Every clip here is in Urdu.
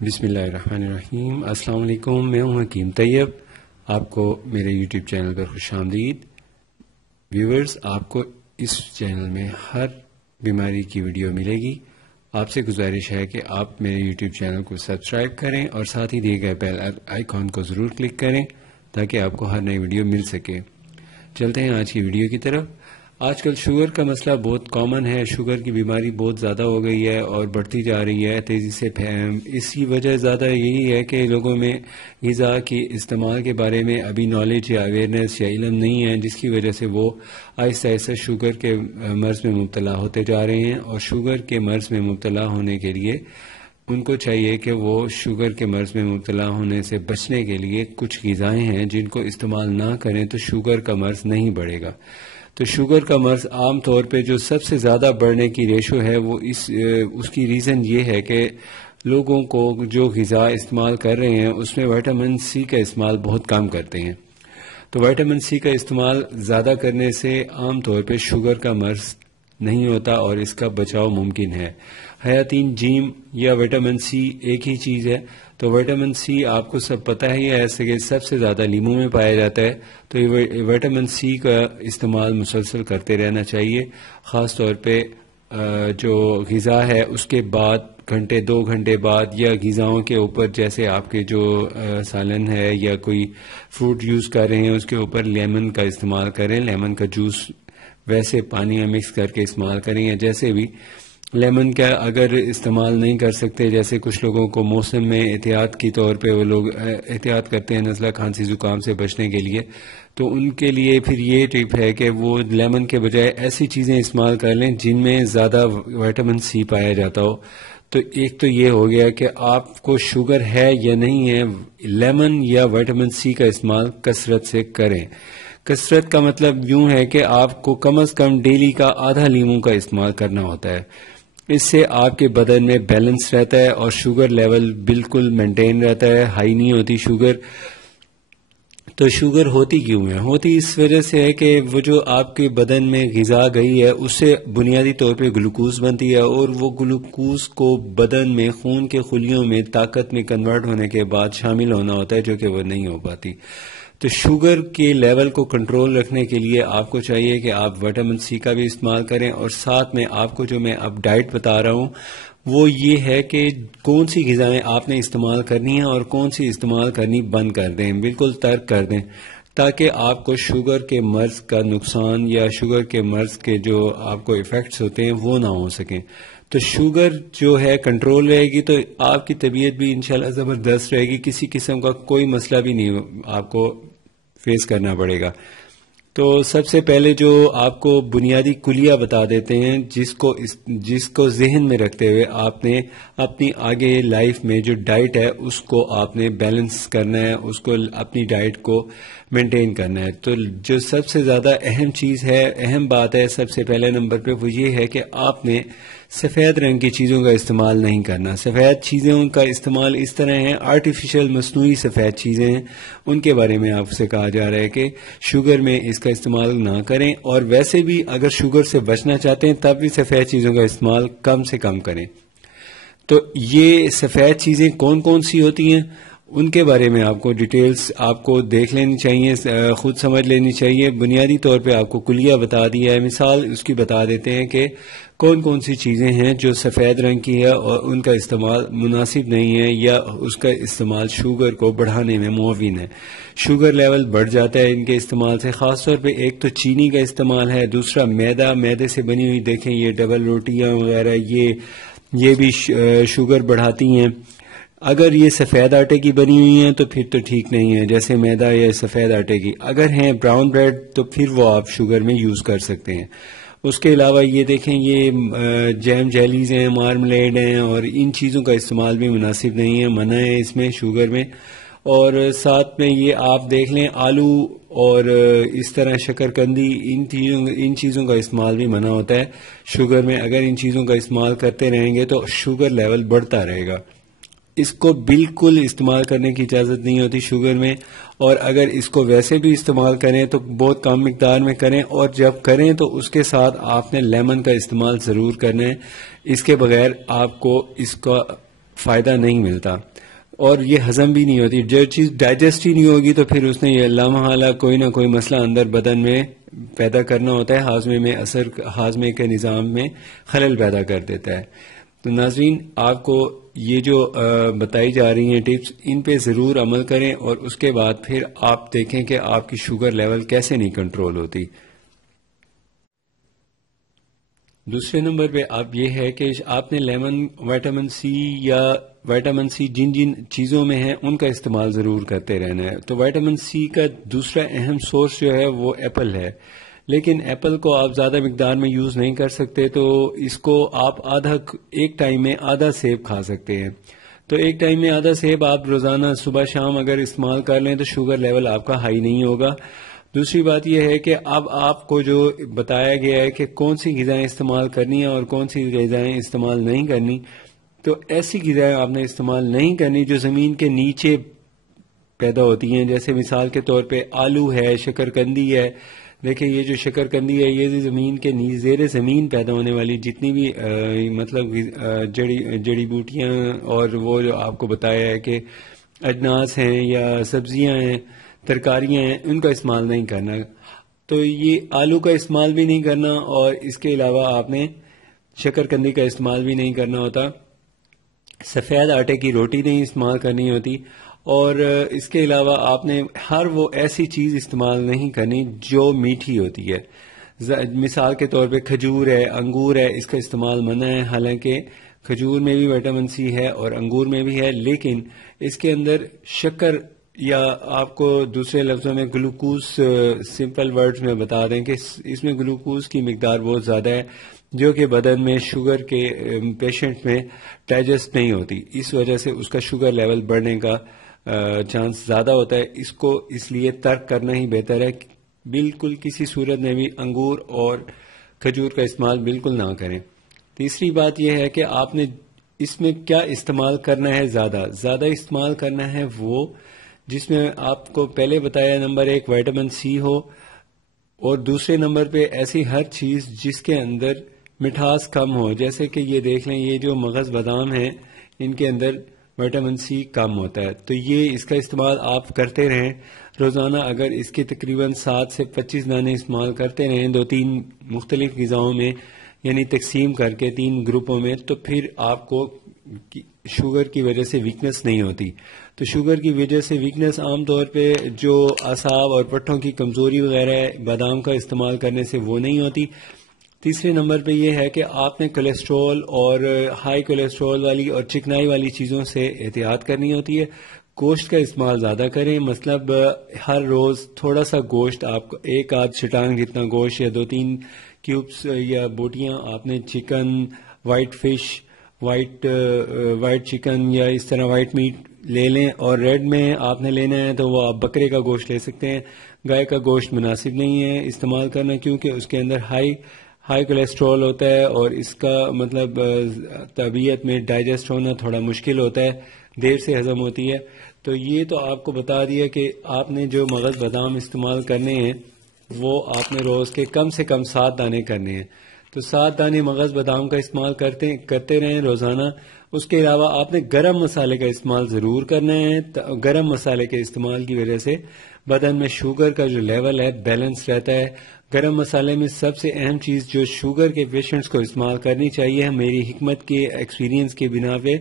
بسم اللہ الرحمن الرحیم۔ السلام علیکم، میں ہوں حکیم طیب۔ آپ کو میرے یوٹیوب چینل پر خوش آمدید۔ ویورز، آپ کو اس چینل میں ہر بیماری کی ویڈیو ملے گی۔ آپ سے گزارش ہے کہ آپ میرے یوٹیوب چینل کو سبسکرائب کریں اور ساتھ ہی دیے گئے بیل آئیکن کو ضرور کلک کریں تاکہ آپ کو ہر نئی ویڈیو مل سکے۔ چلتے ہیں آج کی ویڈیو کی طرف۔ آج کل شوگر کا مسئلہ بہت کامن ہے، شوگر کی بیماری بہت زیادہ ہو گئی ہے اور بڑھتی جا رہی ہے تیزی سے۔ اس کی وجہ زیادہ یہی ہے کہ لوگوں میں غذا کی استعمال کے بارے میں ابھی نالج یا اویئرنیس یا علم نہیں ہے، جس کی وجہ سے وہ آہستہ آہستہ شوگر کے مرض میں مبتلا ہوتے جا رہے ہیں۔ اور شوگر کے مرض میں مبتلا ہونے کے لیے ان کو چاہیے کہ وہ شوگر کے مرض میں مبتلا ہونے سے بچنے کے لیے کچھ غذائیں ہیں جن کو استعمال نہ کریں تو شوگر کا مرض نہیں بڑھے گا۔ تو شوگر کا مرض عام طور پہ جو سب سے زیادہ بڑھنے کی ریشو ہے وہ اس کی ریزن یہ ہے کہ لوگوں کو جو غذا استعمال کر رہے ہیں اس میں وٹامن سی کا استعمال بہت کم کرتے ہیں۔ تو وٹامن سی کا استعمال زیادہ کرنے سے عام طور پہ شوگر کا مرض نہیں ہوتا اور اس کا بچاؤ ممکن ہے۔ حیاتین جیم یا وٹامن سی ایک ہی چیز ہے۔ تو وٹامن سی آپ کو سب پتہ ہی ہے ایسے کہ سب سے زیادہ لیموں میں پایا جاتا ہے، تو یہ وٹامن سی کا استعمال مسلسل کرتے رہنا چاہیے۔ خاص طور پہ جو غذا ہے اس کے بعد گھنٹے 2 گھنٹے بعد، یا غذاؤں کے اوپر جیسے آپ کے جو سالن ہے یا کوئی فروٹ یوز کر رہے ہیں اس کے اوپر لیمن کا استعمال کریں، لیمن کا جوس ویسے پانی میں مکس کر کے استعمال کریں، یا جیسے بھی لیمن کا اگر استعمال نہیں کر سکتے، جیسے کچھ لوگوں کو موسم میں احتیاط کی طور پہ وہ لوگ احتیاط کرتے ہیں نزلہ کھانسی زکام سے بچنے کے لیے، تو ان کے لیے پھر یہ ٹپ ہے کہ وہ لیمن کے بجائے ایسی چیزیں استعمال کر لیں جن میں زیادہ وٹامن سی پایا جاتا ہو۔ تو ایک تو یہ ہو گیا کہ آپ کو شوگر ہے یا نہیں ہے، لیمن یا وٹامن سی کا استعمال کثرت سے کریں۔ کثرت کا مطلب یوں ہے کہ آپ کو کم از کم ڈیلی کا آدھا لیموں کا استعمال کرنا ہوتا ہے۔ اس سے آپ کے بدن میں بیلنس رہتا ہے اور شوگر لیول بالکل مینٹین رہتا ہے، ہائی نہیں ہوتی شوگر۔ تو شوگر ہوتی کیوں ہے؟ ہوتی اس وجہ سے ہے کہ وہ جو آپ کے بدن میں غذا گئی ہے اس سے بنیادی طور پہ گلوکوز بنتی ہے، اور وہ گلوکوز کو بدن میں خون کے خلیوں میں طاقت میں کنورٹ ہونے کے بعد شامل ہونا ہوتا ہے، جو کہ وہ نہیں ہو پاتی۔ تو شوگر کے لیول کو کنٹرول رکھنے کے لیے آپ کو چاہیے کہ آپ وٹامن سی کا بھی استعمال کریں، اور ساتھ میں آپ کو جو میں اب ڈائٹ بتا رہا ہوں وہ یہ ہے کہ کون سی غذائیں آپ نے استعمال کرنی ہیں اور کون سی استعمال کرنی بند کر دیں، بالکل ترک کر دیں، تاکہ آپ کو شوگر کے مرض کا نقصان یا شوگر کے مرض کے جو آپ کو ایفیکٹس ہوتے ہیں وہ نہ ہو سکیں۔ تو شوگر جو ہے کنٹرول رہے گی تو آپ کی طبیعت بھی انشاءاللہ زبردست رہے گی، کسی قسم کا کوئی مسئلہ بھی نہیں آپ کو فیس کرنا پڑے گا۔ تو سب سے پہلے جو آپ کو بنیادی کلیہ بتا دیتے ہیں جس کو ذہن میں رکھتے ہوئے آپ نے اپنی آگے لائف میں جو ڈائٹ ہے اس کو آپ نے بیلنس کرنا ہے، اس کو اپنی ڈائٹ کو مینٹین کرنا ہے۔ تو جو سب سے زیادہ اہم چیز ہے، اہم بات ہے سب سے پہلے نمبر پہ وہ یہ ہے کہ آپ نے سفید رنگ کی چیزوں کا استعمال نہیں کرنا۔ سفید چیزوں کا استعمال اس طرح ہے، آرٹیفیشل مصنوعی سفید چیزیں ہیں، ان کے بارے میں آپ سے کہا جا رہا ہے کہ شوگر میں اس کا استعمال نہ کریں، اور ویسے بھی اگر شوگر سے بچنا چاہتے ہیں تب بھی سفید چیزوں کا استعمال کم سے کم کریں۔ تو یہ سفید چیزیں کون کون سی ہوتی ہیں ان کے بارے میں آپ کو ڈیٹیلز آپ کو دیکھ لینی چاہیے، خود سمجھ لینی چاہیے۔ بنیادی طور پہ آپ کو کلیہ بتا دیا ہے، مثال اس کی بتا دیتے ہیں کہ کون کون سی چیزیں ہیں جو سفید رنگ کی ہے اور ان کا استعمال مناسب نہیں ہے یا اس کا استعمال شوگر کو بڑھانے میں معاون ہے۔ شوگر لیول بڑھ جاتا ہے ان کے استعمال سے۔ خاص طور پہ ایک تو چینی کا استعمال ہے، دوسرا میدے سے بنی ہوئی دیکھیں یہ ڈبل روٹیاں وغیرہ یہ بھی شوگر بڑھاتی ہیں۔ اگر یہ سفید آٹے کی بنی ہوئی ہیں تو پھر تو ٹھیک نہیں ہے، جیسے میدا یا سفید آٹے کی۔ اگر ہیں براؤن بریڈ تو پھر وہ آپ شوگر میں یوز کر سکتے ہیں۔ اس کے علاوہ یہ دیکھیں یہ جیم جیلیز ہیں، مارملیڈ ہیں، اور ان چیزوں کا استعمال بھی مناسب نہیں ہے، منع ہے اس میں شوگر میں۔ اور ساتھ میں یہ آپ دیکھ لیں آلو اور اس طرح شکرکندی، ان چیزوں کا استعمال بھی منع ہوتا ہے شوگر میں۔ اگر ان چیزوں کا استعمال کرتے رہیں گے تو شوگر لیول بڑھتا رہے گا۔ اس کو بالکل استعمال کرنے کی اجازت نہیں ہوتی شوگر میں، اور اگر اس کو ویسے بھی استعمال کریں تو بہت کم مقدار میں کریں، اور جب کریں تو اس کے ساتھ آپ نے لیمن کا استعمال ضرور کرنا ہے۔ اس کے بغیر آپ کو اس کا فائدہ نہیں ملتا اور یہ ہضم بھی نہیں ہوتی. جو چیز ڈائجسٹ ہی نہیں ہوگی تو پھر اس نے یہ لامحالہ کوئی نہ کوئی مسئلہ اندر بدن میں پیدا کرنا ہوتا ہے، ہاضمے کے نظام میں خلل پیدا کر دیتا ہے. تو ناظرین، آپ کو یہ جو بتائی جا رہی ہیں ٹپس، ان پہ ضرور عمل کریں اور اس کے بعد پھر آپ دیکھیں کہ آپ کی شوگر لیول کیسے نہیں کنٹرول ہوتی. دوسرے نمبر پہ آپ یہ ہے کہ آپ نے لیمن، وائٹامن سی یا وائٹامن سی جن جن چیزوں میں ہے ان کا استعمال ضرور کرتے رہنا ہے. تو وائٹامن سی کا دوسرا اہم سورس جو ہے وہ ایپل ہے، لیکن ایپل کو آپ زیادہ مقدار میں یوز نہیں کر سکتے، تو اس کو آپ ایک ٹائم میں آدھا سیب کھا سکتے ہیں. تو ایک ٹائم میں آدھا سیب آپ روزانہ صبح شام اگر استعمال کر لیں تو شوگر لیول آپ کا ہائی نہیں ہوگا. دوسری بات یہ ہے کہ اب آپ کو جو بتایا گیا ہے کہ کون سی غذائیں استعمال کرنی ہیں اور کون سی غذائیں استعمال نہیں کرنی، تو ایسی غذائیں آپ نے استعمال نہیں کرنی جو زمین کے نیچے پیدا ہوتی ہیں. جیسے مثال کے طور پہ آلو ہے، شکرکندی ہے. دیکھیں یہ جو شکرکندی ہے یہ زمین کے زیر زمین پیدا ہونے والی جتنی بھی مطلب جڑی بوٹیاں اور وہ جو آپ کو بتایا ہے کہ اجناس ہیں یا سبزیاں ہیں، ترکاریاں ہیں، ان کا استعمال نہیں کرنا. تو یہ آلو کا استعمال بھی نہیں کرنا اور اس کے علاوہ آپ نے شکرکندی کا استعمال بھی نہیں کرنا ہوتا. سفید آٹے کی روٹی نہیں استعمال کرنی ہوتی اور اس کے علاوہ آپ نے ہر وہ ایسی چیز استعمال نہیں کرنی جو میٹھی ہوتی ہے. مثال کے طور پہ کھجور ہے، انگور ہے، اس کا استعمال منع ہے. حالانکہ کھجور میں بھی وٹامن سی ہے اور انگور میں بھی ہے، لیکن اس کے اندر شکر یا آپ کو دوسرے لفظوں میں گلوکوز، سمپل ورڈز میں بتا دیں کہ اس میں گلوکوز کی مقدار بہت زیادہ ہے جو کہ بدن میں شوگر کے پیشنٹ میں ڈائجسٹ نہیں ہوتی. اس وجہ سے اس کا شوگر لیول بڑھنے کا چانس زیادہ ہوتا ہے. اس کو اس لیے ترک کرنا ہی بہتر ہے. بالکل کسی صورت میں بھی انگور اور کھجور کا استعمال بالکل نہ کریں. تیسری بات یہ ہے کہ آپ نے اس میں کیا استعمال کرنا ہے. زیادہ استعمال کرنا ہے وہ جس میں آپ کو پہلے بتایا نمبر 1 وائٹامن سی ہو، اور دوسرے نمبر پہ ایسی ہر چیز جس کے اندر مٹھاس کم ہو. جیسے کہ یہ دیکھ لیں یہ جو مغز بادام ہیں ان کے اندر وائٹامن سی کم ہوتا ہے. تو یہ اس کا استعمال آپ کرتے رہیں روزانہ. اگر اس کے تقریباً 7 سے 25 دانے استعمال کرتے رہیں 2-3 مختلف غذاؤں میں، یعنی تقسیم کر کے 3 گروپوں میں، تو پھر آپ کو شوگر کی وجہ سے ویکنس نہیں ہوتی. تو شوگر کی وجہ سے ویکنس عام طور پہ جو اعصاب اور پٹھوں کی کمزوری وغیرہ ہے بادام کا استعمال کرنے سے وہ نہیں ہوتی. تیسرے نمبر پہ یہ ہے کہ آپ نے کولیسٹرول اور ہائی کولیسٹرول والی اور چکنائی والی چیزوں سے احتیاط کرنی ہوتی ہے. گوشت کا استعمال زیادہ کریں، مطلب ہر روز تھوڑا سا گوشت، آپ ایک آدھ شٹانگ جتنا گوشت یا 2-3 کیوبس یا بوٹیاں آپ نے chicken, white fish, white chicken یا اس طرح وائٹ میٹ لے لیں. اور ریڈ میں آپ نے لینا ہے تو وہ آپ بکرے کا گوشت لے سکتے ہیں. گائے کا گوشت مناسب نہیں ہے استعمال کرنا کیونکہ اس کے اندر ہائی کولیسٹرول ہوتا ہے اور اس کا مطلب طبیعت میں ڈائجسٹ ہونا تھوڑا مشکل ہوتا ہے، دیر سے ہضم ہوتی ہے. تو یہ تو آپ کو بتا دیا کہ آپ نے جو مغز بادام استعمال کرنے ہیں وہ آپ نے روز کے کم سے کم 7 دانے کرنے ہیں. تو 7 دانے مغز بادام کا استعمال کرتے رہیں روزانہ. اس کے علاوہ آپ نے گرم مسالے کا استعمال ضرور کرنا ہے. گرم مسالے کے استعمال کی وجہ سے بدن میں شوگر کا جو لیول ہے بیلنس رہتا ہے. گرم مسالے میں سب سے اہم چیز جو شوگر کے پیشنٹس کو استعمال کرنی چاہیے میری حکمت کے ایکسپیرینس کے بنا پہ،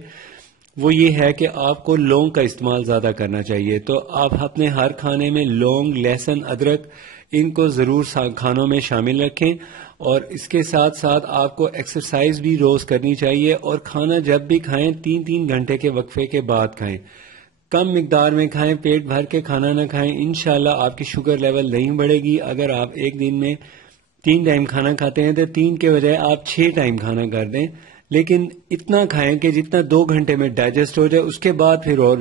وہ یہ ہے کہ آپ کو لونگ کا استعمال زیادہ کرنا چاہیے. تو آپ اپنے ہر کھانے میں لونگ، لہسن، ادرک ان کو ضرور کھانوں میں شامل رکھیں. اور اس کے ساتھ ساتھ آپ کو ایکسرسائز بھی روز کرنی چاہیے اور کھانا جب بھی کھائیں 3-3 گھنٹے کے وقفے کے بعد کھائیں. کم مقدار میں کھائیں، پیٹ بھر کے کھانا نہ کھائیں. انشاءاللہ آپ کی شوگر لیول نہیں بڑھے گی. اگر آپ ایک دن میں 3 ٹائم کھانا کھاتے ہیں تو 3 کے بجائے آپ 6 ٹائم کھانا کر دیں، لیکن اتنا کھائیں کہ جتنا 2 گھنٹے میں ڈائجسٹ ہو جائے. اس کے بعد پھر اور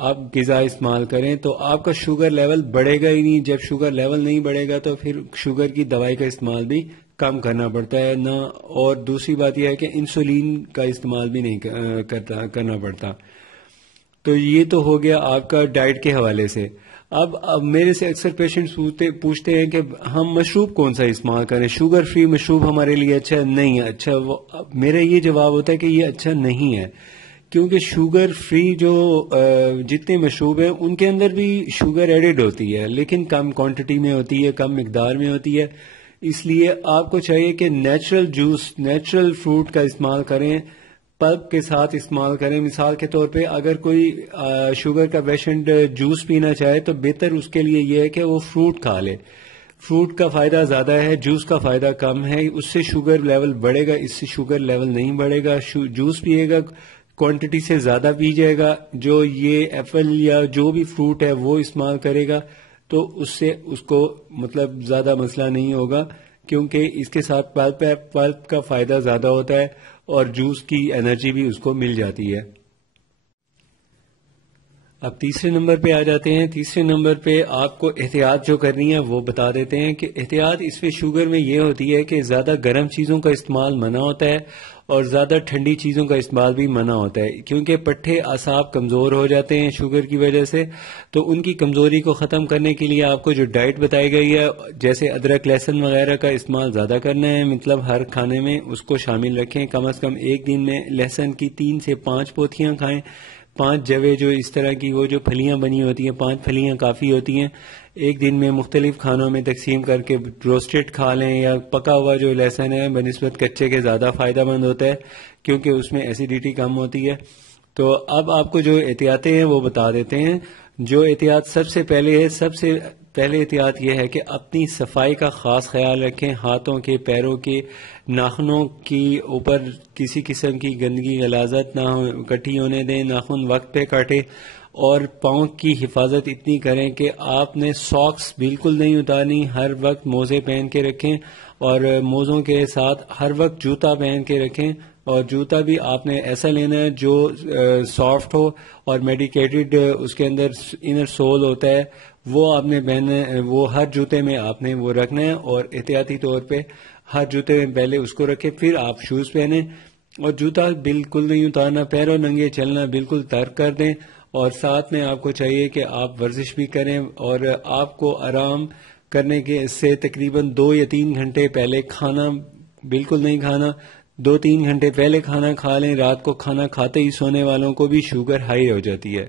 آپ غذا استعمال کریں تو آپ کا شوگر لیول بڑھے گا ہی نہیں. جب شوگر لیول نہیں بڑھے گا تو پھر شوگر کی دوائی کا استعمال بھی کم کرنا پڑتا ہے نہ. اور دوسری بات یہ ہے کہ انسولین کا استعمال بھی نہیں کرنا پڑتا. تو یہ تو ہو گیا آپ کا ڈائٹ کے حوالے سے. اب میرے سے اکثر پیشنٹس پوچھتے ہیں کہ ہم مشروب کون سا استعمال کریں، شوگر فری مشروب ہمارے لیے اچھا نہیں ہے. اچھا، میرا یہ جواب ہوتا ہے کہ یہ اچھا نہیں ہے کیونکہ شوگر فری جو جتنے مشروب ہیں ان کے اندر بھی شوگر ایڈڈ ہوتی ہے، لیکن کم کوانٹٹی میں ہوتی ہے، کم مقدار میں ہوتی ہے. اس لیے آپ کو چاہیے کہ نیچرل جوس، نیچرل فروٹ کا استعمال کریں، پلپ کے ساتھ استعمال کریں. مثال کے طور پہ اگر کوئی شوگر کا پیشنٹ جوس پینا چاہے تو بہتر اس کے لیے یہ ہے کہ وہ فروٹ کھا لے. فروٹ کا فائدہ زیادہ ہے، جوس کا فائدہ کم ہے. اس سے شوگر لیول بڑھے گا، اس سے شوگر لیول نہیں بڑھے گا. جوس پیے گا کوانٹٹی سے زیادہ پی جائے گا. جو یہ ایپل یا جو بھی فروٹ ہے وہ استعمال کرے گا تو اس سے اس کو مطلب زیادہ مسئلہ نہیں ہوگا، کیونکہ اس کے ساتھ پلپ کا فائدہ زیادہ ہوتا ہے اور جوس کی انرجی بھی اس کو مل جاتی ہے. اب تیسرے نمبر پہ آ جاتے ہیں. تیسرے نمبر پہ آپ کو احتیاط جو کرنی ہے وہ بتا دیتے ہیں کہ احتیاط اس میں شوگر میں یہ ہوتی ہے کہ زیادہ گرم چیزوں کا استعمال منع ہوتا ہے اور زیادہ ٹھنڈی چیزوں کا استعمال بھی منع ہوتا ہے، کیونکہ پٹھے اعصاب کمزور ہو جاتے ہیں شوگر کی وجہ سے. تو ان کی کمزوری کو ختم کرنے کے لیے آپ کو جو ڈائٹ بتائی گئی ہے، جیسے ادرک لہسن وغیرہ کا استعمال زیادہ کرنا ہے، مطلب ہر کھانے میں اس کو شامل رکھیں. کم از کم ایک دن میں لہسن کی 3 سے 5 پوتیاں کھائیں. 5 جوے جو اس طرح کی وہ جو پھلیاں بنی ہوتی ہیں، 5 پھلیاں کافی ہوتی ہیں. ایک دن میں مختلف کھانوں میں تقسیم کر کے روسٹڈ کھا لیں، یا پکا ہوا جو لہسن ہے بنسبت کچے کے زیادہ فائدہ مند ہوتا ہے کیونکہ اس میں ایسیڈیٹی کم ہوتی ہے. تو اب آپ کو جو احتیاطیں ہیں وہ بتا دیتے ہیں. جو احتیاط سب سے پہلے ہے، سب سے پہلے احتیاط یہ ہے کہ اپنی صفائی کا خاص خیال رکھیں. ہاتھوں کے، پیروں کے، ناخنوں کی اوپر کسی قسم کی گندگی غلاظت نہ اکٹھی ہونے دیں. ناخن وقت پہ کاٹیں اور پاؤں کی حفاظت اتنی کریں کہ آپ نے ساکس بالکل نہیں اتارنی. ہر وقت موزے پہن کے رکھیں اور موزوں کے ساتھ ہر وقت جوتا پہن کے رکھیں. اور جوتا بھی آپ نے ایسا لینا ہے جو سافٹ ہو اور میڈیکیٹڈ، اس کے اندر انر سول ہوتا ہے، وہ آپ نے پہننا ہے. وہ ہر جوتے میں آپ نے وہ رکھنا ہے اور احتیاطی طور پہ ہر جوتے میں پہلے اس کو رکھیں، پھر آپ شوز پہنیں. اور جوتا بالکل نہیں اتارنا، پیروں ننگے چلنا بالکل ترک کر دیں. اور ساتھ میں آپ کو چاہیے کہ آپ ورزش بھی کریں، اور آپ کو آرام کرنے کے سے تقریباً 2 یا 3 گھنٹے پہلے کھانا بالکل نہیں کھانا. 2-3 گھنٹے پہلے کھانا کھا لیں. رات کو کھانا کھاتے ہی سونے والوں کو بھی شوگر ہائی ہو جاتی ہے.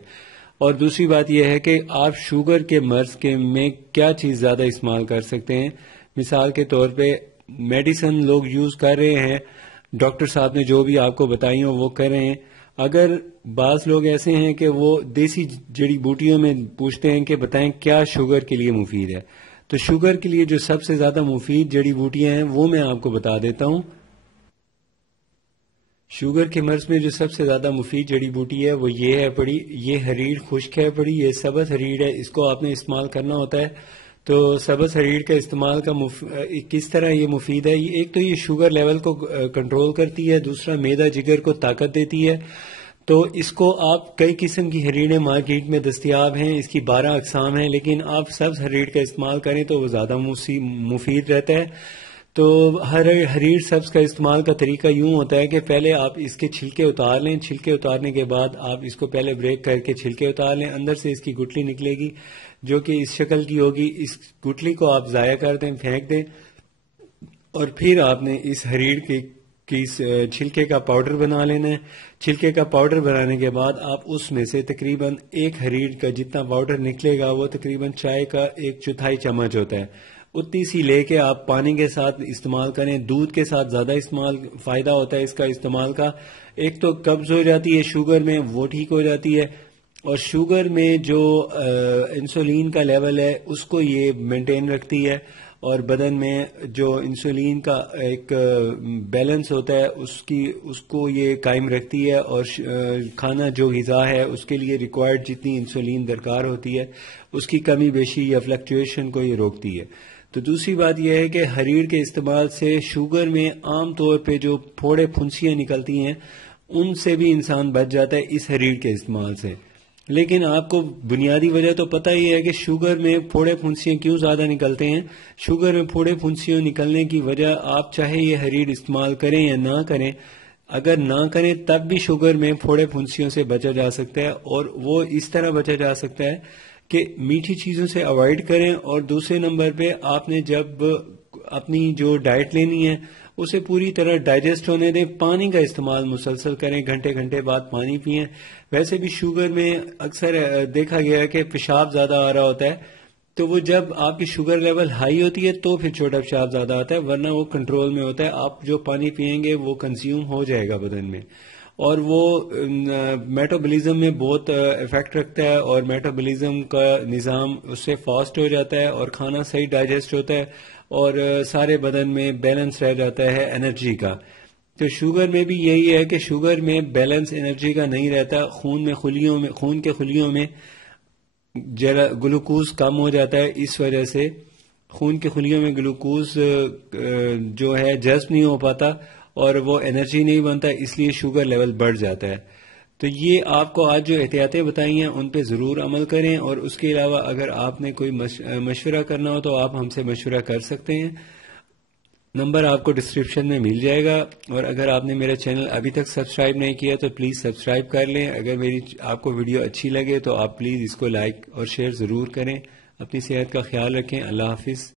اور دوسری بات یہ ہے کہ آپ شوگر کے مرض کے میں کیا چیز زیادہ استعمال کر سکتے ہیں. مثال کے طور پہ میڈیسن لوگ یوز کر رہے ہیں، ڈاکٹر صاحب نے جو بھی آپ کو بتائی ہوں وہ کر رہے ہیں. اگر بعض لوگ ایسے ہیں کہ وہ دیسی جڑی بوٹیوں میں پوچھتے ہیں کہ بتائیں کیا شوگر کے لیے مفید ہے، تو شوگر کے لیے جو سب سے زیادہ مفید جڑی بوٹیاں ہیں وہ میں آپ کو بتا دیتا ہوں. شوگر کے مرض میں جو سب سے زیادہ مفید جڑی بوٹی ہے وہ یہ ہے پڑی، یہ حریر خشک ہے پڑی، یہ سبز حریر ہے. اس کو آپ نے استعمال کرنا ہوتا ہے. تو سبز حریر کا استعمال کس طرح یہ مفید ہے؟ ایک تو یہ شوگر لیول کو کنٹرول کرتی ہے، دوسرا معدہ جگر کو طاقت دیتی ہے. تو اس کو آپ کئی قسم کی حریریں مارکیٹ میں دستیاب ہیں، اس کی 12 اقسام ہیں، لیکن آپ سبز حریر کا استعمال کریں تو وہ زیادہ مفید رہتا ہے. تو حریر سبز کا استعمال کا طریقہ یوں ہوتا ہے کہ پہلے آپ اس کے چھلکے اتار لیں. چھلکے اتارنے کے بعد آپ اس کو پہلے بریک کر کے چھلکے اتار لیں. اندر سے اس کی گٹلی نکلے گی جو کہ اس شکل کی ہوگی. اس گٹلی کو آپ ضائع کر دیں، پھینک دیں، اور پھر آپ نے اس حریر کی چھلکے کا پاؤڈر بنا لینا ہے. چھلکے کا پاؤڈر بنانے کے بعد آپ اس میں سے تقریباً ایک حریر کا جتنا پاؤڈر نکلے گا وہ تقریباً چائے کا 1/4 چمچ ہوتا ہے، اتنی سی لے کے آپ پانی کے ساتھ استعمال کریں. دودھ کے ساتھ زیادہ فائدہ ہوتا ہے اس کا استعمال کا. ایک تو قبض ہو جاتی ہے شوگر میں، وہ ٹھیک ہو جاتی ہے، اور شوگر میں جو انسولین کا لیول ہے اس کو یہ مینٹین رکھتی ہے، اور بدن میں جو انسولین کا ایک بیلنس ہوتا ہے اس کو یہ قائم رکھتی ہے. اور کھانا جو غذا ہے اس کے لیے ریکوائرڈ جتنی انسولین درکار ہوتی ہے اس کی کمی بیشی یا فلکچویشن کو یہ روکتی ہے. تو دوسری بات یہ ہے کہ حریر کے استعمال سے شوگر میں عام طور پہ جو پھوڑے پھنسیاں نکلتی ہیں ان سے بھی انسان بچ جاتا ہے اس حریر کے استعمال سے. لیکن آپ کو بنیادی وجہ تو پتہ ہی ہے کہ شوگر میں پھوڑے پھنسیاں کیوں زیادہ نکلتے ہیں. شوگر میں پھوڑے پھنسیاں نکلنے کی وجہ آپ چاہے یہ حریر استعمال کریں یا نہ کریں، اگر نہ کریں تب بھی شوگر میں پھوڑے پھنسیوں سے بچا جا سکتا ہے. اور وہ اس طرح بچا جا سکتا ہے کہ میٹھی چیزوں سے اوائڈ کریں. اور دوسرے نمبر پہ آپ نے جب اپنی جو ڈائٹ لینی ہے اسے پوری طرح ڈائجسٹ ہونے دیں. پانی کا استعمال مسلسل کریں, گھنٹے گھنٹے بعد پانی پئیں. ویسے بھی شوگر میں اکثر دیکھا گیا کہ پیشاب زیادہ آ رہا ہوتا ہے, تو وہ جب آپ کی شوگر لیول ہائی ہوتی ہے تو پھر چھوٹا پیشاب زیادہ آتا ہے, ورنہ وہ کنٹرول میں ہوتا ہے. آپ جو پانی پئیں گے وہ کنزیوم ہو جائے گا بدن میں, اور وہ میٹابولزم میں بہت افیکٹ رکھتا ہے, اور میٹابولزم کا نظام اس سے فاسٹ ہو جاتا ہے اور کھانا صحیح ڈائجسٹ ہوتا ہے, اور سارے بدن میں بیلنس رہ جاتا ہے انرجی کا. تو شوگر میں بھی یہی ہے کہ شوگر میں بیلنس انرجی کا نہیں رہتا. خون کے خلیوں میں گلوکوز کم ہو جاتا ہے, اس وجہ سے خون کے خلیوں میں گلوکوز جو ہے جذب نہیں ہو پاتا اور وہ انرجی نہیں بنتا, اس لیے شوگر لیول بڑھ جاتا ہے. تو یہ آپ کو آج جو احتیاطیں بتائی ہیں ان پہ ضرور عمل کریں, اور اس کے علاوہ اگر آپ نے کوئی مشورہ کرنا ہو تو آپ ہم سے مشورہ کر سکتے ہیں. نمبر آپ کو ڈسکرپشن میں مل جائے گا, اور اگر آپ نے میرا چینل ابھی تک سبسکرائب نہیں کیا تو پلیز سبسکرائب کر لیں. اگر آپ کو ویڈیو اچھی لگے تو آپ پلیز اس کو لائک اور شیئر ضرور کریں. اپنی صحت کا خیال رکھیں. اللہ حافظ.